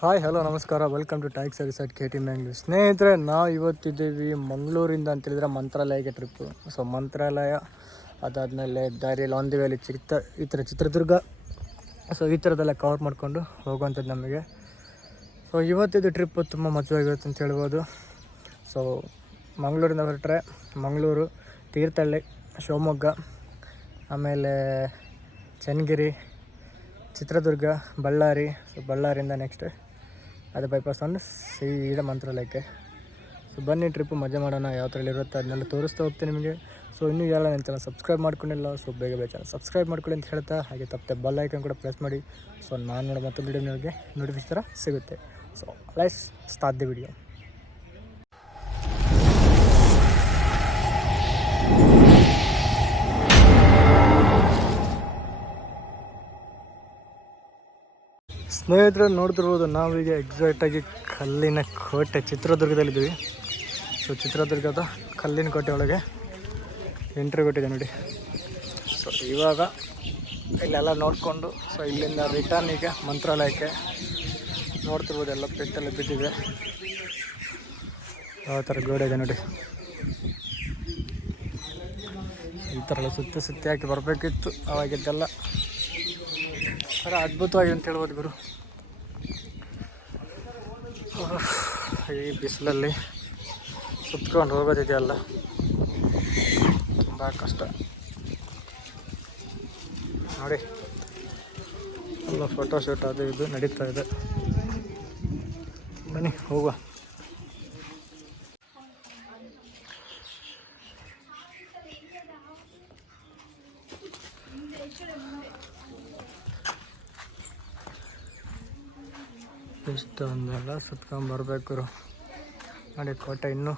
Hi hello ನಮಸ್ಕಾರ. Welcome to tax at K T Mangalore ಸ್ನೇಹಿತರೆ, ನಾವು ಇವತ್ತಿದ್ದೀವಿ ಮಂಗಳೂರಿಂದ ಅಂತ ಹೇಳಿದ್ರೆ ಮಂತ್ರಾಲಯಕ್ಕೆ ಟ್ರಿಪ್ಪು ಸೊ ಮಂತ್ರಾಲಯ, ಅದಾದಮೇಲೆ ದಾರಿಯಲ್ಲಿ ಆನ್ ದಿ ವೇಲಿ ಚಿತ್ರ, ಈ ಥರ ಚಿತ್ರದುರ್ಗ. ಸೊ ಈ ಥರದೆಲ್ಲ ಕವರ್ ಮಾಡಿಕೊಂಡು ಹೋಗುವಂಥದ್ದು ನಮಗೆ. ಸೊ ಇವತ್ತಿದ್ದು ಟ್ರಿಪ್ಪು ತುಂಬ ಮಜವಾಗಿರುತ್ತೆ ಅಂತ ಹೇಳ್ಬೋದು. ಸೊ ಮಂಗಳೂರಿಂದ ಹೊರಟ್ರೆ ಮಂಗಳೂರು, ತೀರ್ಥಹಳ್ಳಿ, ಶಿವಮೊಗ್ಗ, ಆಮೇಲೆ ಚನ್ನಗಿರಿ, ಚಿತ್ರದುರ್ಗ, ಬಳ್ಳಾರಿ. ಸೊ ಬಳ್ಳಾರಿಯಿಂದ ನೆಕ್ಸ್ಟ್ ಅದು ಬೈಪಾಸ್ ಅಂದರೆ ಸೀದಾ ಮಂತ್ರಾಲಯಕ್ಕೆ. ಸೊ ಬನ್ನಿ ಟ್ರಿಪ್ಪು ಮಜಾ ಮಾಡೋಣ, ಯಾವ ಥರ ಇರುತ್ತೆ ಅದನ್ನೆಲ್ಲ ತೋರಿಸ್ತಾ ಹೋಗ್ತೀನಿ ನಿಮಗೆ. ಸೊ ಇನ್ನೂ ಯಾರು ನನ್ನ ಚಾನಲ್ ಸಬ್ಸ್ಕ್ರೈಬ್ ಮಾಡ್ಕೊಂಡಿಲ್ಲ ಸೊ ಬೇಗ ಬೇಗ ಚಾನಲ್ ಸಬ್ಸ್ಕ್ರೈಬ್ ಮಾಡ್ಕೊಳ್ಳಿ ಅಂತ ಹೇಳ್ತಾ, ಹಾಗೆ ತಪ್ಪದೆ ಬೆಲ್ ಐಕನ್ ಕೂಡ ಪ್ರೆಸ್ ಮಾಡಿ. ಸೊ ನಾನು ನೋಡೋ ಮತ್ತೊಂದು ವಿಡಿಯೋ ನಿಮಗೆ ನೋಟಿಫಿಕೇಶನ್ ಸಿಗುತ್ತೆ. So let's start the video ಸ್ನೇಹಿತರೆ, ನೋಡ್ತಿರ್ಬೋದು ನಾವೀಗ ಎಕ್ಸಾಕ್ಟಾಗಿ ಕಲ್ಲಿನ ಕೋಟೆ, ಚಿತ್ರದುರ್ಗದಲ್ಲಿದ್ದೀವಿ. ಸೊ ಚಿತ್ರದುರ್ಗದ ಕಲ್ಲಿನ ಕೋಟೆ ಒಳಗೆ ಎಂಟ್ರಿ ಕೊಟ್ಟಿದೆ ನೋಡಿ. ಸೊ ಇವಾಗ ಇಲ್ಲೆಲ್ಲ ನೋಡಿಕೊಂಡು ಸೊ ಇಲ್ಲಿಂದ ರಿಟರ್ನ್ ಈಗ ಮಂತ್ರಾಲಯಕ್ಕೆ. ನೋಡ್ತಿರ್ಬೋದು ಎಲ್ಲ ಪೆಟ್ಟೆಲ್ಲ ಬಿದ್ದಿದೆ. ಯಾವ ಥರ ಗೋಡೆ ಇದೆ ನೋಡಿ. ಈ ಥರ ಎಲ್ಲ ಸುತ್ತಿ ಸುತ್ತಿ ಹಾಕಿ ಬರಬೇಕಿತ್ತು, ಅವಾಗಿದ್ದೆಲ್ಲ. ಥರ ಅದ್ಭುತವಾಗಿದೆ ಅಂತ ಹೇಳ್ಬೋದು ಗುರು. ಈ ಬಿಸಿಲಲ್ಲಿ ಸುತ್ಕೊಂಡು ಹೋಗೋದಿದೆಯಲ್ಲ? ತುಂಬ ಕಷ್ಟ. ನೋಡಿ ಎಲ್ಲ ಫೋಟೋ ಶೂಟ್ ಅದು ಇದು ನಡೀತಾ ಇದೆ. ಬನ್ನಿ, ಹೋಗುವ. ಇಷ್ಟೊಂದೆಲ್ಲ ಸುತ್ಕೊಂಬರ್ಬೇಕು ನೋಡಿ, ಕೋಟೆ ಇನ್ನೂ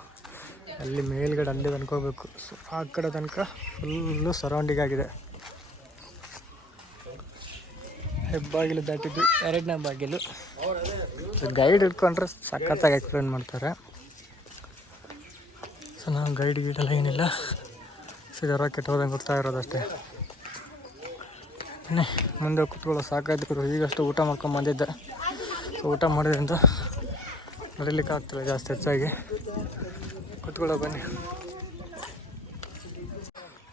ಅಲ್ಲಿ ಮೇಲ್ಗಡೆ ಅಲ್ಲಿ ಅನ್ಕೋಬೇಕು ಸೊ ಆ ಕಡೆ ತನಕ ಫುಲ್ಲು ಸರೌಂಡಿಂಗ್ ಆಗಿದೆ. ಹೆಬ್ಬಾಗಿಲು ದಾಟಿದ್ದು ಎರಡನೇ ಬಾಗಿಲು. ಗೈಡ್ ಇಟ್ಕೊಂಡ್ರೆ ಸಖತ್ತಾಗಿ ಎಕ್ಸ್ಪ್ಲೇನ್ ಮಾಡ್ತಾರೆ. ಸೊ ನಾವು ಗೈಡ್ ಗೀಡೆಲ್ಲ ಏನಿಲ್ಲ. ಸಿಗರ ಕೆಟ್ಟೋದಂಗೆ ಹೋಗ್ತಾ ಇರೋದಷ್ಟೇ ಮುಂದೆ ಕುತ್ಕೊಳ್ಳೋ ಸಾಕಾಯ್ತು ಈಗಷ್ಟು ಊಟ ಮಾಡ್ಕೊಂಡು ಬಂದಿದ್ದೆ. ಊಟ ಮಾಡೋದ್ರಿಂದ ನಡಿಲಿಕ್ಕೆ ಆಗ್ತಿಲ್ಲ ಜಾಸ್ತಿ ಹೆಚ್ಚಾಗಿ. ಕುತ್ಕೊಳ್ಳೋ ಬನ್ನಿ.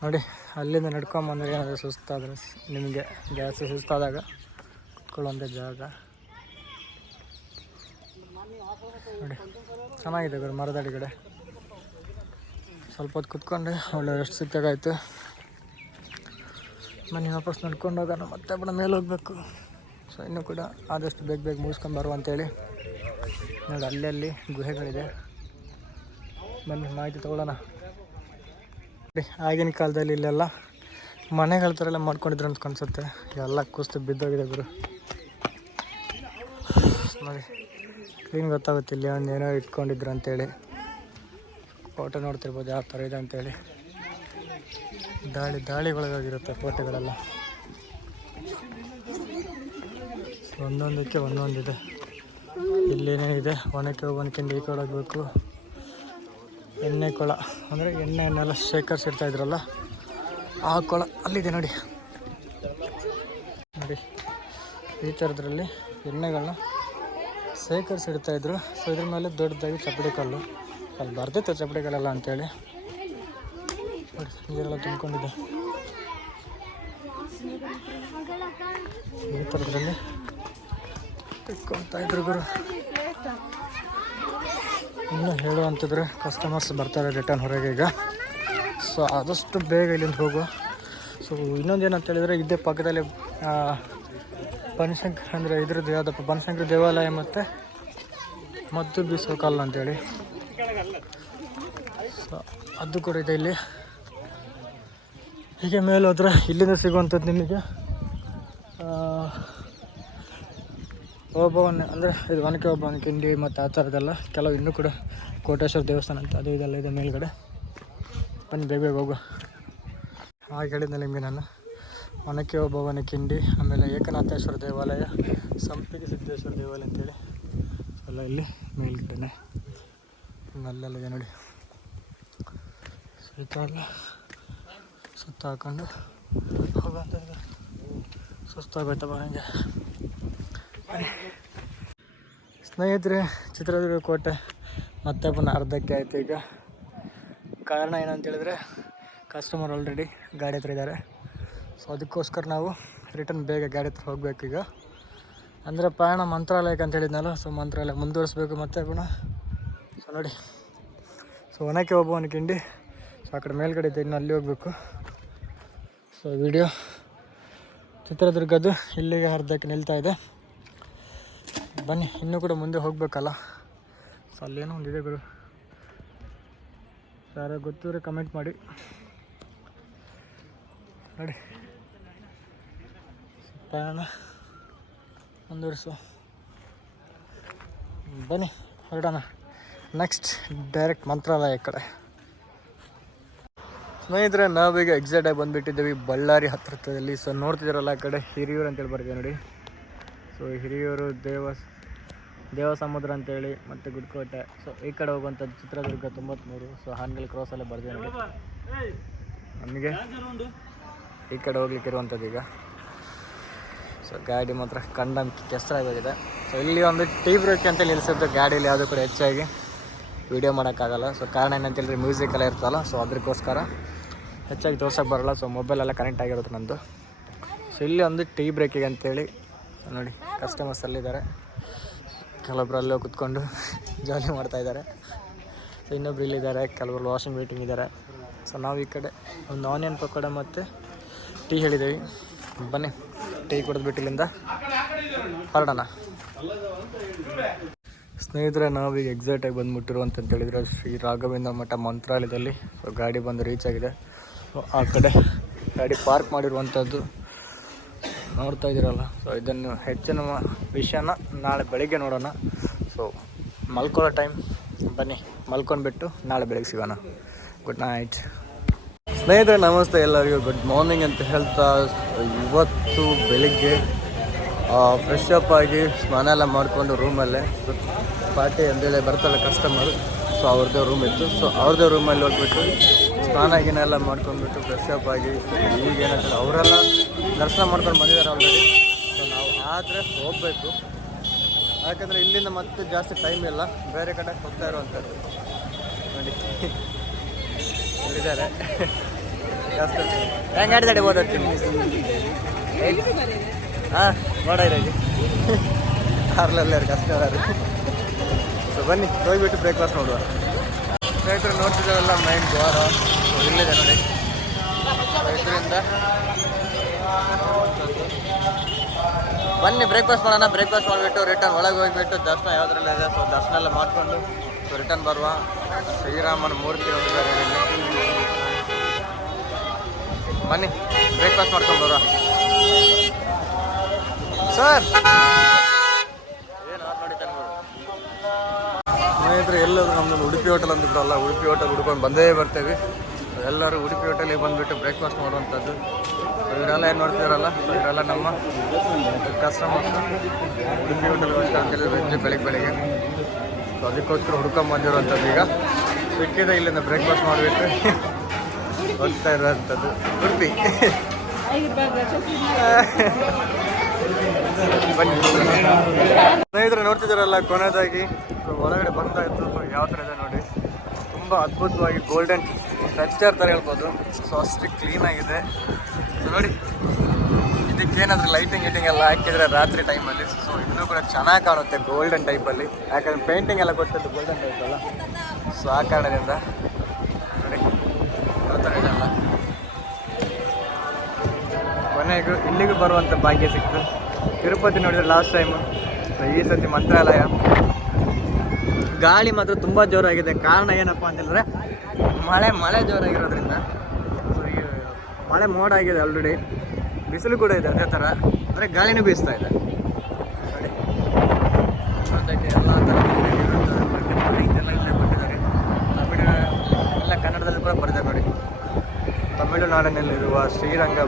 ನೋಡಿ, ಅಲ್ಲಿಂದ ನಡ್ಕೊಂಬಂದ್ರೆ ಏನಾದರೂ ಸುಸ್ತಾದ್ರೆ ನಿಮಗೆ ಜಾಸ್ತಿ ಸುಸ್ತಾದಾಗ ಕುತ್ಕೊಳ್ಳೋಂಥ ಜಾಗ. ನೋಡಿ, ಚೆನ್ನಾಗಿದೆ ಗುರು ಮರದ ಅಡಿಗಡೆ ಸ್ವಲ್ಪ ಹೊತ್ತು ಕುತ್ಕೊಂಡೆ, ಒಳ್ಳೆ ರೆಸ್ಟ್ ಸಿಕ್ಕಾಗಾಯಿತು. ಮನೆ ವಾಪಸ್ ನಡ್ಕೊಂಡೋಗ ಮತ್ತೆ ಬಡ ಮೇಲೆ ಹೋಗಬೇಕು. ಸೊ ಇನ್ನೂ ಕೂಡ ಆದಷ್ಟು ಬೇಗ ಬೇಗ ಮುಗಿಸ್ಕೊಂಬರು ಅಂತೇಳಿ. ನೋಡಿ, ಅಲ್ಲಲ್ಲಿ ಗುಹೆಗಳಿದೆ. ಬನ್ನಿ, ಮಾಹಿತಿ ತೊಗೊಳ್ಳೋಣ. ಆಗಿನ ಕಾಲದಲ್ಲಿ ಇಲ್ಲೆಲ್ಲ ಮನೆಗಳ ಥರ ಎಲ್ಲ ಮಾಡ್ಕೊಂಡಿದ್ರು ಅಂತ ಕಾಣಿಸುತ್ತೆ ಎಲ್ಲ ಕುಸ್ತು ಬಿದ್ದೋಗಿದೆ ಗುರು. ನೋಡಿ, ಕ್ಲೀನ್ ಗೊತ್ತಾಗುತ್ತೆ ಇಲ್ಲಿ ಒಂದು ಏನೋ ಇಟ್ಕೊಂಡಿದ್ರು ಅಂತೇಳಿ. ಫೋಟೋ ನೋಡ್ತಿರ್ಬೋದು, ಯಾವ ಥರ ಇದೆ ಅಂತೇಳಿ. ದಾಳಿ, ದಾಳಿಗೊಳಗಾಗಿರುತ್ತೆ ಫೋಟೋಗಳೆಲ್ಲ. ಒಂದೊಂದಕ್ಕೆ ಒಂದೊಂದಿದೆ. ಇಲ್ಲೇನೇನಿದೆ ಒಣಕೆ ಒಣಕಿಂದ ಈ ಕಡೆ ಹೋಗ್ಬೇಕು ಎಣ್ಣೆ ಕೊಳ. ಅಂದರೆ ಎಣ್ಣೆಯನ್ನೆಲ್ಲ ಶೇಖರಿಸಿರ್ತಾ ಇದ್ರಲ್ಲ, ಆ ಕೊಳ ಅಲ್ಲಿದೆ ನೋಡಿ. ನೋಡಿ, ಈ ಥರದ್ರಲ್ಲಿ ಎಣ್ಣೆಗಳನ್ನ ಶೇಖರಿಸಿಡ್ತಾ ಇದ್ರು. ಸೊ ಇದ್ರ ಮೇಲೆ ದೊಡ್ಡದಾಗಿ ಚಪ್ಪಡಿ ಕಲ್ಲು. ಅಲ್ಲಿ ಬರ್ದಿತ್ತು ಚಪ್ಪಡಿ ಕಲ್ಲೆಲ್ಲ ಅಂತೇಳಿ. ನೋಡಿ ನೀರೆಲ್ಲ ತುಂಬಿಕೊಂಡಿದೆ. ಈ ಥರದ್ರಲ್ಲಿ ಇಟ್ಕೊಳ್ತಾ ಇದ್ರು ಗುರು. ಇನ್ನು ಹೇಳುವಂತಿದ್ರೆ ಕಸ್ಟಮರ್ಸ್ ಬರ್ತಾರೆ ರಿಟರ್ನ್ ಹೊರಗೆ ಈಗ. ಸೊ ಆದಷ್ಟು ಬೇಗ ಇಲ್ಲಿಂದ ಹೋಗುವ. ಸೊ ಇನ್ನೊಂದು ಏನಂತ ಹೇಳಿದರೆ ಇದೇ ಪಕ್ಕದಲ್ಲಿ ಬನಶಂಕರ್ ಅಂದರೆ ಇದ್ರದ್ದು ಯಾವುದಪ್ಪ? ಬನಶಂಕರಿ ದೇವಾಲಯ ಮತ್ತು ಮದ್ದು ಬೀಸೋ ಕಲ್ಲು ಅಂತೇಳಿ. ಸೊ ಅದು ಕೂಡ ಇದೆ ಇಲ್ಲಿ. ಹೀಗೆ ಮೇಲೆ ಹೋದ್ರೆ ಇಲ್ಲಿಂದ ಸಿಗುವಂಥದ್ದು ನಿಮಗೆ. ಓಬವ್ವನ ಅಂದರೆ ಇದು ಒನಕೆ ಒಬ್ಬನ ಕಿಂಡಿ ಮತ್ತು ಆ ಥರದ್ದೆಲ್ಲ ಕೆಲವು ಇನ್ನೂ ಕೂಡ ಕೋಟೇಶ್ವರ ದೇವಸ್ಥಾನ ಅಂತ ಅದು ಇದೆಲ್ಲ ಇದೆ ಮೇಲ್ಗಡೆ. ಬನ್ನಿ, ಬೇಗ ಬೇಗ ಹೋಗು ಹಾಗೆ ಹೇಳಿದ್ದೆ ನಿಮಗೆ ನಾನು. ಒನಕೆ ಒಬ್ಬವನ ಕಿಂಡಿ, ಆಮೇಲೆ ಏಕನಾಥೇಶ್ವರ ದೇವಾಲಯ, ಸಂಪಿಗೆ ಸಿದ್ದೇಶ್ವರ ದೇವಾಲಯ ಅಂತೇಳಿ. ಎಲ್ಲ ಇಲ್ಲಿ ಮೇಲ್ಗಡೆನೆ. ಅಲ್ಲೆಲ್ಲ ನೋಡಿ. ಸುತ್ತ ಸುತ್ತ ಹಾಕೊಂಡು ಹೋಗುವಂಥದ್ದು. ಸುಸ್ತಾಗೋಯ್ತಪ್ಪ ನನಗೆ ಸ್ನೇಹಿತರೆ, ಚಿತ್ರದುರ್ಗ ಕೋಟೆ ಮತ್ತೆ ಪುನಃ ಅರ್ಧಕ್ಕೆ ಆಯಿತು ಈಗ. ಕಾರಣ ಏನಂತ ಹೇಳಿದ್ರೆ ಕಸ್ಟಮರ್ ಆಲ್ರೆಡಿ ಗಾಡಿ ಹತ್ರ ಇದ್ದಾರೆ. ಸೊ ಅದಕ್ಕೋಸ್ಕರ ನಾವು ರಿಟರ್ನ್ ಬೇಗ ಗಾಡಿ ಹತ್ರ ಹೋಗಬೇಕು ಈಗ. ಅಂದರೆ ಪ್ರಯಾಣ ಮಂತ್ರಾಲಯಕ್ಕೆ ಅಂತ ಹೇಳಿದ್ನಲ್ಲ ಸೊ ಮಂತ್ರಾಲಯ ಮುಂದುವರಿಸ್ಬೇಕು ಮತ್ತೆ ಪುನಃ. ಸೊ ನೋಡಿ. ಸೊ ಒನಕ್ಕೆ ಒಬ್ಬವನ ಕಿಂಡಿ. ಸೊ ಆ ಕಡೆ ಮೇಲ್ಗಡೆ ಇದೆ ಇನ್ನು ಅಲ್ಲಿ ಹೋಗಬೇಕು. ಸೊ ವಿಡಿಯೋ ಚಿತ್ರದುರ್ಗದ್ದು ಇಲ್ಲಿಗೆ ಅರ್ಧಕ್ಕೆ ನಿಲ್ತಾ ಇದೆ. ಬನ್ನಿ, ಇನ್ನೂ ಕೂಡ ಮುಂದೆ ಹೋಗಬೇಕಲ್ಲ. ಸೊ ಅಲ್ಲೇನೋ ಒಂದಿದೆ ಗುರು ಯಾರೋ ಗೊತ್ತಿದ್ರೆ ಕಮೆಂಟ್ ಮಾಡಿ. ನೋಡಿ. ಪ್ರಯಾಣ ಮುಂದುವರಿಸುವ. ಬನ್ನಿ, ಹೊರಡೋಣ. ನೆಕ್ಸ್ಟ್ ಡೈರೆಕ್ಟ್ ಮಂತ್ರಾಲಯ ಕಡೆ. ಸ್ನೇಹಿತರೆ, ನಾವೀಗ ಎಕ್ಸಾಕ್ಟಾಗಿ ಬಂದುಬಿಟ್ಟಿದ್ದೀವಿ ಬಳ್ಳಾರಿ ಹತ್ತಿರದಲ್ಲಿ ಸೊ ನೋಡ್ತಿದ್ದೀರಲ್ಲ ಆ ಕಡೆ, ಹಿರಿಯೂರು ಅಂತೇಳಿ ಬರ್ತೀವಿ ನೋಡಿ. ಸೊ ಹಿರಿಯೂರು ದೇವ ದೇವ ಸಮುದ್ರ ಅಂತೇಳಿ ಮತ್ತು ಗುಡ್ಕೋಟೆ. ಸೊ ಈ ಕಡೆ ಹೋಗುವಂಥದ್ದು ಚಿತ್ರದುರ್ಗ ತೊಂಬತ್ತ್ಮೂರು ಸೊ ಹಾನಗಲ್ ಕ್ರಾಸಲ್ಲೇ ಬರ್ದೇ ನೋಡಿ ನಮಗೆ. ಈ ಕಡೆ ಹೋಗ್ಲಿಕ್ಕೆ ಇರುವಂಥದ್ದು ಈಗ. ಸೊ ಗಾಡಿ ಮಾತ್ರ ಕಂಡಂ ಕೆಸರಾಗೋಗಿದೆ ಸೊ ಇಲ್ಲಿ ಒಂದು ಟೀ ಬ್ರೇಕ್ ಅಂತೇಳಿ ನಿಲ್ಲಿಸಿದ್ದು. ಗಾಡಿಯಲ್ಲಿ ಯಾವುದೂ ಕೂಡ ಹೆಚ್ಚಾಗಿ ವಿಡಿಯೋ ಮಾಡೋಕ್ಕಾಗಲ್ಲ. ಸೊ ಕಾರಣ ಏನಂತ ಹೇಳಿದ್ರೆ ಮ್ಯೂಸಿಕ್ ಎಲ್ಲ ಇರ್ತಲ್ಲ ಸೊ ಅದಕ್ಕೋಸ್ಕರ ಹೆಚ್ಚಾಗಿ ತೋರ್ಸೋಕ್ಕೆ ಬರಲ್ಲ. ಸೊ ಮೊಬೈಲೆಲ್ಲ ಕನೆಕ್ಟ್ ಆಗಿರುತ್ತೆ ನಂದು ಸೊ ಇಲ್ಲಿ ಒಂದು ಟೀ ಬ್ರೇಕಿಗೆ ಅಂತೇಳಿ ನೋಡಿ ಕಸ್ಟಮರ್ಸ್ ಅಲ್ಲಿದ್ದಾರೆ. ಕೆಲವೊಬ್ರು ಅಲ್ಲೇ ಕುತ್ಕೊಂಡು ಜಾಲಿ ಮಾಡ್ತಾ ಇದ್ದಾರೆ. ಸೊ ಇನ್ನೊಬ್ರು ಇಲ್ಲಿದ್ದಾರೆ ಕೆಲವರು ವಾಷಿಂಗ್ ಮೀಟಿಂಗ್ ಇದ್ದಾರೆ. ಸೊ ನಾವು ಈ ಕಡೆ ಒಂದು ಆನಿಯನ್ ಪಕೋಡ ಮತ್ತು ಟೀ ಹೇಳಿದ್ದೀವಿ. ಬನ್ನಿ ಟೀ ಕುಡಿದ್ಬಿಟ್ಟು ಇಲ್ಲಿಂದ ಹೊರಡೋಣ. ಸ್ನೇಹಿತರೆ, ನಾವೀಗ ಎಕ್ಸಾಕ್ಟಾಗಿ ಬಂದುಬಿಟ್ಟಿರುವಂತ ಹೇಳಿದರೆ, ಶ್ರೀ ರಾಘವೇಂದ್ರ ಮಠ ಮಂತ್ರಾಲಯದಲ್ಲಿ ಗಾಡಿ ಬಂದು ರೀಚ್ ಆಗಿದೆ. ಆ ಕಡೆ ಗಾಡಿ ಪಾರ್ಕ್ ಮಾಡಿರುವಂಥದ್ದು ನೋಡ್ತಾ ಇದ್ದೀರಲ್ಲ? ಸೊ ಇದನ್ನು ಹೆಚ್ಚಿನ ವಿಷಯನ ನಾಳೆ ಬೆಳಿಗ್ಗೆ ನೋಡೋಣ. ಸೊ ಮಲ್ಕೊಳ್ಳೋ ಟೈಮ್ ಬನ್ನಿ, ಮಲ್ಕೊಂಡ್ಬಿಟ್ಟು ನಾಳೆ ಬೆಳಗ್ಗೆ ಸಿಗೋಣ. ಗುಡ್ ನೈಟ್ ಸ್ನೇಹಿತರೆ, ನಮಸ್ತೆ ಎಲ್ಲರಿಗೂ. ಗುಡ್ ಮಾರ್ನಿಂಗ್ ಅಂತ ಹೇಳ್ತಾ, ಇವತ್ತು ಬೆಳಿಗ್ಗೆ ಫ್ರೆಶ್ ಅಪ್ ಆಗಿ ಸ್ನಾನ ಎಲ್ಲ ಮಾಡಿಕೊಂಡು ರೂಮಲ್ಲೇ ಪಾರ್ಟಿ ಅಂತೇಳಿ ಬರ್ತಾರೆ ಕಸ್ಟಮರ್ ಸೊ ಅವ್ರದ್ದೇ ರೂಮ್ ಇತ್ತು. ಸೊ ಅವ್ರದ್ದೇ ರೂಮಲ್ಲಿ ಹೋಗ್ಬಿಟ್ಟು ಸ್ನಾನ ಗಿನ ಎಲ್ಲ ಮಾಡ್ಕೊಂಡ್ಬಿಟ್ಟು ಫ್ರೆಶ್ ಅಪ್ ಆಗಿ ಈಗ ಏನಂತಾರೆ ಅವರೆಲ್ಲ ದರ್ಶನ ಮಾಡ್ಕೊಂಡು ಬಂದಿದ್ದಾರೆ ಆಲ್ರೆಡಿ ಸೊ ನಾವು ಆದರೆ ಹೋಗಬೇಕು. ಯಾಕಂದರೆ ಇಲ್ಲಿಂದ ಮತ್ತೆ ಜಾಸ್ತಿ ಟೈಮ್ ಇಲ್ಲ. ಬೇರೆ ಕಡೆ ಹೋಗ್ತಾ ಇರುವಂಥದ್ದು ನೋಡಿ. ಇಲ್ಲಿದ್ದಾರೆ. ಜಾಸ್ತಿ ಹೆಂಗೆ ಆಡಿದಾಡಿ ಓದತ್ತೀನಿ ಹಾಂ ನೋಡಿರಾಗಿ ಆರ್ಲಲ್ಲಾರು ಕಷ್ಟ ಸೊ ಬನ್ನಿ, ಹೋಗಿಬಿಟ್ಟು ಬ್ರೇಕ್ಫಾಸ್ಟ್ ನೋಡುವ. ಸ್ನೇಹಿತರು ನೋಡ್ತಿದ್ದಾರಲ್ಲ ಮೈಂಡ್ ದ್ವಾರ. ಇಲ್ಲಿದೆ ನೋಡಿ. ರೈತರಿಂದ ಬನ್ನಿ ಬ್ರೇಕ್ಫಾಸ್ಟ್ ಮಾಡೋಣ. ಬ್ರೇಕ್ಫಾಸ್ಟ್ ಮಾಡಿಬಿಟ್ಟು ರಿಟರ್ನ್ ಒಳಗೆ ಹೋಗಿಬಿಟ್ಟು ದರ್ಶನ ಯಾವುದ್ರಲ್ಲಿ ಇದೆ ಸೊ ದರ್ಶನ ಎಲ್ಲ ಮಾಡಿಕೊಂಡು ಸೊ ರಿಟರ್ನ್ ಬರುವ ಶ್ರೀರಾಮನ ಮೂರ್ತಿ ಬೇರೆ ಬನ್ನಿ ಬ್ರೇಕ್ಫಾಸ್ಟ್ ಮಾಡ್ಕೊಂಡು ಬರುವ. ಸರ್ ಸ್ನೇಹಿತರೆ ಎಲ್ಲರೂ ನಮ್ಮದು ಉಡುಪಿ ಹೋಟೆಲ್ ಅಂದ್ಬಿಟ್ರಲ್ಲ ಉಡುಪಿ ಹೋಟೆಲ್ ಹುಡ್ಕೊಂಡು ಬಂದೇ ಬರ್ತೇವೆ. ಎಲ್ಲರೂ ಉಡುಪಿ ಹೋಟೆಲಿಗೆ ಬಂದುಬಿಟ್ಟು ಬ್ರೇಕ್ಫಾಸ್ಟ್ ಮಾಡುವಂಥದ್ದು. ಇವರೆಲ್ಲ ಏನು ನೋಡ್ತಿದಾರಲ್ಲ ಸೊ ಇವರೆಲ್ಲ ನಮ್ಮ ಕಸ್ಟಮರ್ಸ್ ಉಡುಪಿ ಹೋಟೆಲ್ ಅಂತೇಳಿ ಬೆಳಿಗ್ಗೆ ಬೆಳಿಗ್ಗೆ. ಸೊ ಅದಕ್ಕೋಸ್ಕರ ಹುಡ್ಕೊಂಡ್ ಬಂದಿರುವಂಥದ್ದು ಈಗ. ಸಿಕ್ಕಿದೆ ಇಲ್ಲಿಂದ ಬ್ರೇಕ್ಫಾಸ್ಟ್ ಮಾಡಿಬಿಟ್ಟು. ಹೋಗ್ತಾ ಇರೋವಂಥದ್ದು. ಉಡುಪಿ. ಬನ್ನಿ. ಸ್ನೇಹಿತರೆ, ನೋಡ್ತಿದ್ದಾರಲ್ಲ, ಕೊನೆಯದಾಗಿ. ಒಳಗಡೆ ಸೊ ಯಾವ ಥರ ಇದೆ ನೋಡಿ. ತುಂಬ ಅದ್ಭುತವಾಗಿ ಗೋಲ್ಡನ್ ಸ್ಟ್ರಕ್ಚರ್ ಥರ ಹೇಳ್ಬೋದು. ಸೊ ಅಷ್ಟು ಕ್ಲೀನಾಗಿದೆ ನೋಡಿ, ಇದಕ್ಕೇನಾದರೂ ಲೈಟಿಂಗ್ ಗೀಟಿಂಗ್ ಎಲ್ಲ ಹಾಕಿದರೆ ರಾತ್ರಿ ಟೈಮಲ್ಲಿ ಸೊ ಇನ್ನೂ ಕೂಡ ಚೆನ್ನಾಗಿ ಕಾಣುತ್ತೆ ಗೋಲ್ಡನ್ ಟೈಪಲ್ಲಿ ಯಾಕಂದರೆ ಪೇಂಟಿಂಗ್ ಎಲ್ಲ ಕೊಟ್ಟದ್ದು ಗೋಲ್ಡನ್ ಟೈಪ್ ಅಲ್ಲ. ಸೊ ಆ ಕಾರಣದಿಂದ, ನೋಡಿ ಯಾವ ಇದೆಲ್ಲ. ಕೊನೆಗೂ ಇಲ್ಲಿಗೂ ಬರುವಂಥ ಭಾಗ್ಯ ಸಿಕ್ತು. ತಿರುಪತಿ ನೋಡಿದ್ರೆ ಲಾಸ್ಟ್ ಟೈಮು ಈ ಸರ್ತಿ ಮಂತ್ರಾಲಯ. ಗಾಳಿ ಮಾತ್ರ ತುಂಬ ಜೋರಾಗಿದೆ. ಕಾರಣ ಏನಪ್ಪ ಅಂತಂದರೆ ಮಳೆ ಮಳೆ ಜೋರಾಗಿರೋದ್ರಿಂದ ಮಳೆ ಮೋಡ ಆಗಿದೆ ಆಲ್ರೆಡಿ ಬಿಸಿಲು ಕೂಡ ಇದೆ ಅದೇ ಥರ ಅಂದರೆ ಗಾಳಿನೂ ಬೀಸ್ತಾ ಇದೆ. ಎಲ್ಲ ಥರ ಇದೆಲ್ಲ ಕೊಟ್ಟಿದ್ದಾರೆ. ತಮಿಳು ಎಲ್ಲ ಕನ್ನಡದಲ್ಲಿ ಕೂಡ ಬರೆದಿದ್ದಾರೆ ನೋಡಿ. ತಮಿಳುನಾಡಿನಲ್ಲಿರುವ ಶ್ರೀರಂಗ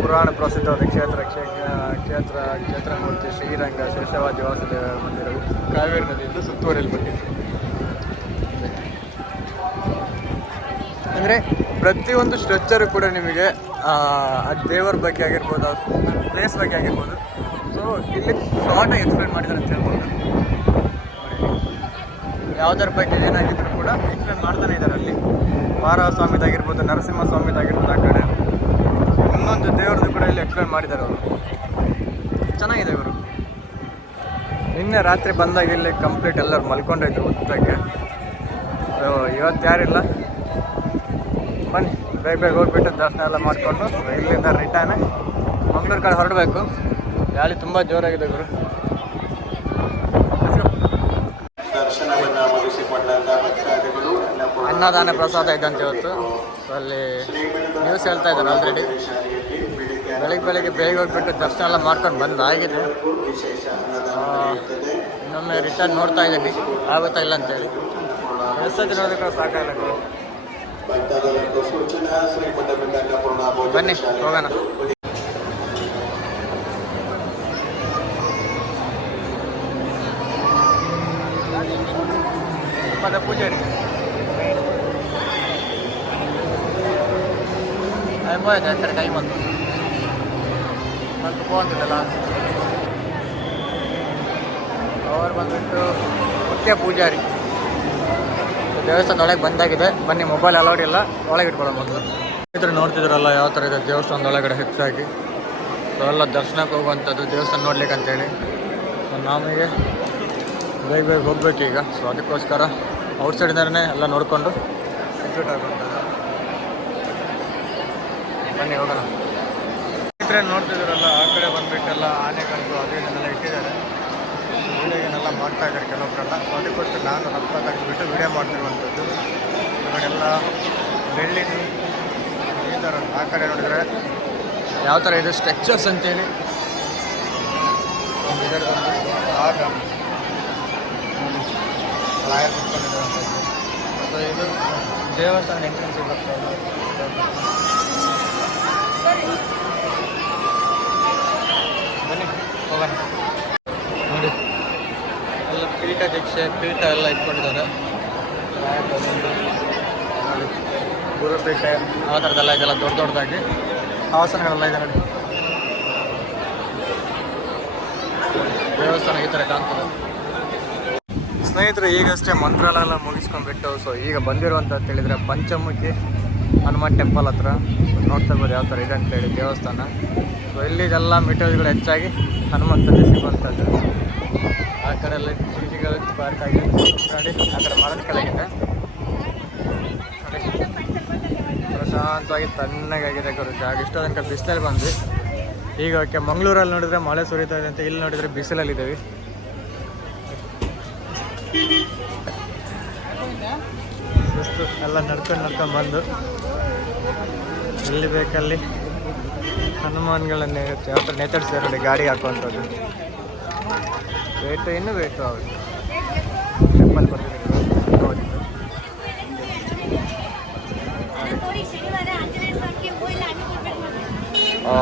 ಪುರಾಣ ಪ್ರಸಿದ್ಧವಾದ ಕ್ಷೇತ್ರ ಕ್ಷೇತ್ರ ಕ್ಷೇತ್ರ, ಕ್ಷೇತ್ರಮೂರ್ತಿ ಶ್ರೀರಂಗ ಶೇಷವಾದಿ ವಾಸುದೇವ ಮಂದಿರವು ಕಾವೇರಿ ನದಿಯಿಂದ ಸುತ್ತುವರಿಯಲ್ಪಟ್ಟಿದೆ ಅಂದರೆ ಪ್ರತಿಯೊಂದು ಸ್ಟ್ರಕ್ಚರು ಕೂಡ ನಿಮಗೆ, ಆ ಆ ದೇವರ ಬಗ್ಗೆ ಆಗಿರ್ಬೋದು ಪ್ಲೇಸ್ ಬಗ್ಗೆ ಆಗಿರ್ಬೋದು. ಸೊ ಇಲ್ಲಿ ಶಾರ್ಟ್ ಎಕ್ಸ್ಪ್ಲೇನ್ ಮಾಡಿದ್ದಾರೆ ಅಂತ ಹೇಳ್ಬೋದು. ಯಾವುದರ ಬಗ್ಗೆ ಏನಾಗಿದ್ರು ಕೂಡ ಎಕ್ಸ್ಪ್ಲೇನ್ ಮಾಡ್ತಾನೆ ಇದ್ದಾರೆ ಅಲ್ಲಿ. ವಾರ ನರಸಿಂಹಸ್ವಾಮಿದಾಗಿರ್ಬೋದು ನರಸಿಂಹ ಸ್ವಾಮಿದಾಗಿರ್ಬೋದು ಆ ಕಡೆ. ಇನ್ನೊಂದು ದೇವ್ರದ್ದು ಕೂಡ ಇಲ್ಲಿ ಎಕ್ಸ್ಪ್ಲೇನ್ ಮಾಡಿದ್ದಾರೆ ಅವರು. ಚೆನ್ನಾಗಿದೆ ಇವರು. ನಿನ್ನೆ ರಾತ್ರಿ ಬಂದಾಗ ಇಲ್ಲಿ ಕಂಪ್ಲೀಟ್ ಎಲ್ಲರೂ ಮಲ್ಕೊಂಡಿದ್ರು ಉದ್ದಕ್ಕೆ ಸೊ ಇವತ್ತು ಯಾರಿಲ್ಲ? ಬನ್ನಿ ಬೇಗ ಬೇಗ ಹೋಗ್ಬಿಟ್ಟು ದರ್ಶನ ಎಲ್ಲ ಮಾಡಿಕೊಂಡು ಇಲ್ಲಿಂದ ರಿಟರ್ನ್ ಮಂಗ್ಳೂರು ಕಡೆ ಹೊರಡಬೇಕು. ಗಾಳಿ ತುಂಬ ಜೋರಾಗಿದೆ ಗುರು. ಅನ್ನದಾನ ಪ್ರಸಾದ ಇದ್ದಂತೆ ಇವತ್ತು. ಅಲ್ಲಿ ನ್ಯೂಸ್ ಹೇಳ್ತಾ ಇದ್ದಾರೆ ಆಲ್ರೆಡಿ ಬೆಳಗ್ಗೆ ಬೆಳಗ್ಗೆ ಬೇಗ ಹೋಗ್ಬಿಟ್ಟು ದರ್ಶನ ಎಲ್ಲ ಮಾಡ್ಕೊಂಡು ಬಂದು ಆಗಿದೆ. ಇನ್ನೊಮ್ಮೆ ರಿಟರ್ನ್ ನೋಡ್ತಾ ಇದ್ದೀನಿ. ಆಗುತ್ತಾ ಇಲ್ಲ ಅಂತೇಳಿ. ಮೆಸೇಜ್ ನೋಡಿದ್ರೆ ಸಾಕಾಗಲ್ಲ. ಬನ್ನಿ ಹೋಗೋಣ. ಪದ ಪೂಜಾರಿ ಟೈಮ್ ಬಂತು ಬಂದು ಬಾಗುಂದಿಲ್ಲ ಅವ್ರು ಬಂದ್ಬಿಟ್ಟು ಮುಖ್ಯ ಪೂಜಾರಿ. ದೇವಸ್ಥಾನದ ಒಳಗೆ ಬಂದಾಗಿದೆ. ಬನ್ನಿ ಮೊಬೈಲ್ ಅಲೌಡ್ ಇಲ್ಲ. ಒಳಗೆ ಇಟ್ಕೊಳ್ಳೋ ಮೊದಲು ಇದ್ರೆ ನೋಡ್ತಿದ್ರಲ್ಲ ಯಾವ ಥರ ಇದೆ ದೇವಸ್ಥಾನದೊಳಗಡೆ ಹೆಚ್ಚಾಗಿ? ಎಲ್ಲ ದರ್ಶನಕ್ಕೆ ಹೋಗುವಂಥದ್ದು ದೇವಸ್ಥಾನ ನೋಡ್ಲಿಕ್ಕೆ ಅಂತೇಳಿ. ನಮಗೆ ಬೇಗ ಬೇಗ ಹೋಗ್ಬೇಕು ಈಗ. ಸೊ, ಅದಕ್ಕೋಸ್ಕರ ಔಟ್ ಸೈಡ್ನೇ ಎಲ್ಲ ನೋಡಿಕೊಂಡು ಎಕ್ಸಿಟ್ ಆಗುವಂಥದ್ದು ಬನ್ನಿ, ಹೋಗೋಣ. ಸ್ನೇಹಿತರೆ ನೋಡ್ತಿದ್ದೀರಲ್ಲ, ಆ ಕಡೆ ಬಂದ್ಬಿಟ್ಟೆಲ್ಲ ಆನೆಗಳು ಅದು ಇದನ್ನೆಲ್ಲ ಇಟ್ಟಿದ್ದಾರೆ. ಏನೆಲ್ಲ ಮಾಡ್ತಾ ಇದ್ದಾರೆ ಕೆಲವೊಬ್ಬರೆಲ್ಲ ಅದಕ್ಕೋಸ್ಕರ ನಾನು ಹತ್ತ ತೆಗೆದುಬಿಟ್ಟು ವೀಡಿಯೋ ಮಾಡ್ತಿರುವಂಥದ್ದು. ಇವಾಗೆಲ್ಲ ಬೆಳ್ಳಿ ಈ ಥರ ಆ ಕಡೆ ನೋಡಿದರೆ ಯಾವ ಥರ ಇದೆ ಸ್ಟ್ರಕ್ಚರ್ಸ್ ಅಂತೇಳಿ. ಇದರ ಒಂದು ಆಗ ಲಾಯರ್ ಕುತ್ಕೊಂಡಿರುವಂಥದ್ದು. ಇದು ದೇವಸ್ಥಾನ ಎಂಟ್ರೆನ್ಸ್ ಇರುತ್ತೆ ಬನ್ನಿ ಹೋಗೋಣ. ನೋಡಿ. ಎಲ್ಲ ಪೀಠ ದೀಕ್ಷೆ ಪೀಠ ಎಲ್ಲ ಇಟ್ಕೊಂಡಿದ್ದಾರೆ. ಗುರುಪೇಟೆ ಆ ಥರದ್ದೆಲ್ಲ ಇದೆಲ್ಲ ದೊಡ್ಡ ದೊಡ್ಡದಾಗಿ ಆಸನಗಳೆಲ್ಲ ಇದೆ ನೋಡಿ. ದೇವಸ್ಥಾನ ಈ ಥರ ಕಾಣ್ತದೆ. ಸ್ನೇಹಿತರು ಈಗಷ್ಟೇ ಮಂತ್ರಾಲಯ ಎಲ್ಲ ಮುಗಿಸ್ಕೊಂಡ್ಬಿಟ್ಟು ಸೊ ಈಗ ಬಂದಿರುವಂತ ಹೇಳಿದರೆ ಹೇಳಿದ್ರೆ ಪಂಚಮುಖಿ ಹನುಮಾನ್ ಟೆಂಪಲ್ ಹತ್ರ. ನೋಡ್ತಾ ಇರ್ಬೋದು ಯಾವ ಥರ ಇದೆ ಅಂತೇಳಿ ದೇವಸ್ಥಾನ. ಸೊ ಇಲ್ಲಿದೆಲ್ಲ ಮೆಟೀರಿಯಲ್ಗಳು ಹೆಚ್ಚಾಗಿ ಹನುಮಂತಲ್ಲಿ ಸಿಗುವಂಥದ್ದು. ಆ ಕಡೆ ಎಲ್ಲ ಚಿಂಚಿಗಳು ಪಾರ್ಕ್ ಆಗಿ ನೋಡಿ, ಆ ಕಡೆ ಮರದ ಕೆಳಗಿದೆ. ಪ್ರಶಾಂತವಾಗಿ ತಣ್ಣಗಾಗಿದೆ ಗುರು ಜಾಗ. ಇಷ್ಟೋ ತನಕ ಬಿಸಿಲಲ್ಲಿ ಬಂದ್ವಿ. ಈಗ ಓಕೆ, ಮಂಗಳೂರಲ್ಲಿ ನೋಡಿದ್ರೆ ಮಳೆ ಸುರಿತಾ ಇದೆ ಅಂತ ಇಲ್ಲಿ ನೋಡಿದರೆ ಬಿಸಿಲಲ್ಲಿದ್ದೀವಿ ಸುಸ್ತು ಎಲ್ಲ ನಡ್ಕೊಂಡು ನಡ್ಕೊಂಡು ಬಂದು. ಎಲ್ಲಿ ಬೇಕಲ್ಲಿ? ಹನುಮಾನ್ಗಳನ್ನೇ ಯಾವ ಥರ ನೇತರಿಸಿದ್ದಾರೆ ನೋಡಿ ಗಾಡಿ ಹಾಕುವಂಥದ್ದು. ವೇಟು ಇನ್ನೂ ವೇಟು ಅವರು. ಟೆಂಪಲ್ ಹಣ್ಣು ಓ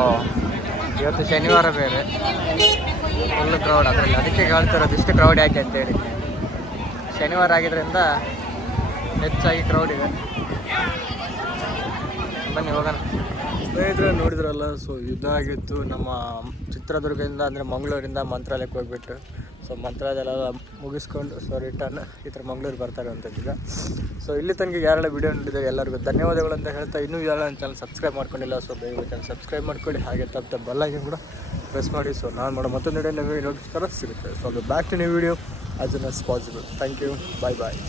ಇವತ್ತು ಶನಿವಾರ ಬೇರೆ. ಫುಲ್ ಕ್ರೌಡ್ ಅದರಲ್ಲಿ. ಅದಕ್ಕೆ ಹೇಳ್ತಿರೋದು ಇಷ್ಟು ಕ್ರೌಡ್ ಯಾಕೆ ಅಂತೇಳಿ ಶನಿವಾರ ಆಗಿದ್ರಿಂದ ಹೆಚ್ಚಾಗಿ ಕ್ರೌಡ್ ಇದೆ. ಬನ್ನಿ ಹೋಗೋಣ. ಸ್ನೇಹಿತರೆ ನೋಡಿದ್ರಲ್ಲ, ಸೊ ಆಗಿತ್ತು. ನಮ್ಮ ಚಿತ್ರದುರ್ಗದಿಂದ ಅಂದರೆ ಮಂಗಳೂರಿಂದ ಮಂತ್ರಾಲಯಕ್ಕೆ ಹೋಗ್ಬಿಟ್ಟು ಸೊ ಮಂತ್ರಾಲಯದೆಲ್ಲ ಮುಗಿಸ್ಕೊಂಡು, ಸೊ ರಿಟರ್ನ್ ಈ ಥರ ಮಂಗಳೂರು ಬರ್ತಾರೆ ಅಂತ ಸೊ ಇಲ್ಲಿ ತನಕ ಯಾರೆಲ್ಲ ವಿಡಿಯೋ ನೋಡಿದ್ದಾರೆ ಎಲ್ಲರಿಗೂ ಧನ್ಯವಾದಗಳು ಅಂತ ಹೇಳ್ತಾ, ಇನ್ನೂ ಯಾರು ನನ್ನ ಚಾನಲ್ ಸಬ್ಸ್ಕ್ರೈಬ್ ಮಾಡ್ಕೊಂಡಿಲ್ಲ, ಸೊ ಬೇಗ ಚಾನಲ್ ಸಬ್ಸ್ಕ್ರೈಬ್ ಮಾಡ್ಕೊಳ್ಳಿ. ಹಾಗೆ ತಪ್ಪ ಬಲ್ಲಾಗಿ ಕೂಡ ಪ್ರೆಸ್ ಮಾಡಿ. ಸೊ ನಾನು ಮಾಡೋ ಮತ್ತೊಂದು ವಿಡಿಯೋ ನೋಡಿಸ್ತಾರೆ ಸಿಗುತ್ತೆ. ಸೊ ಅದು back to new video as soon as possible thank you bye bye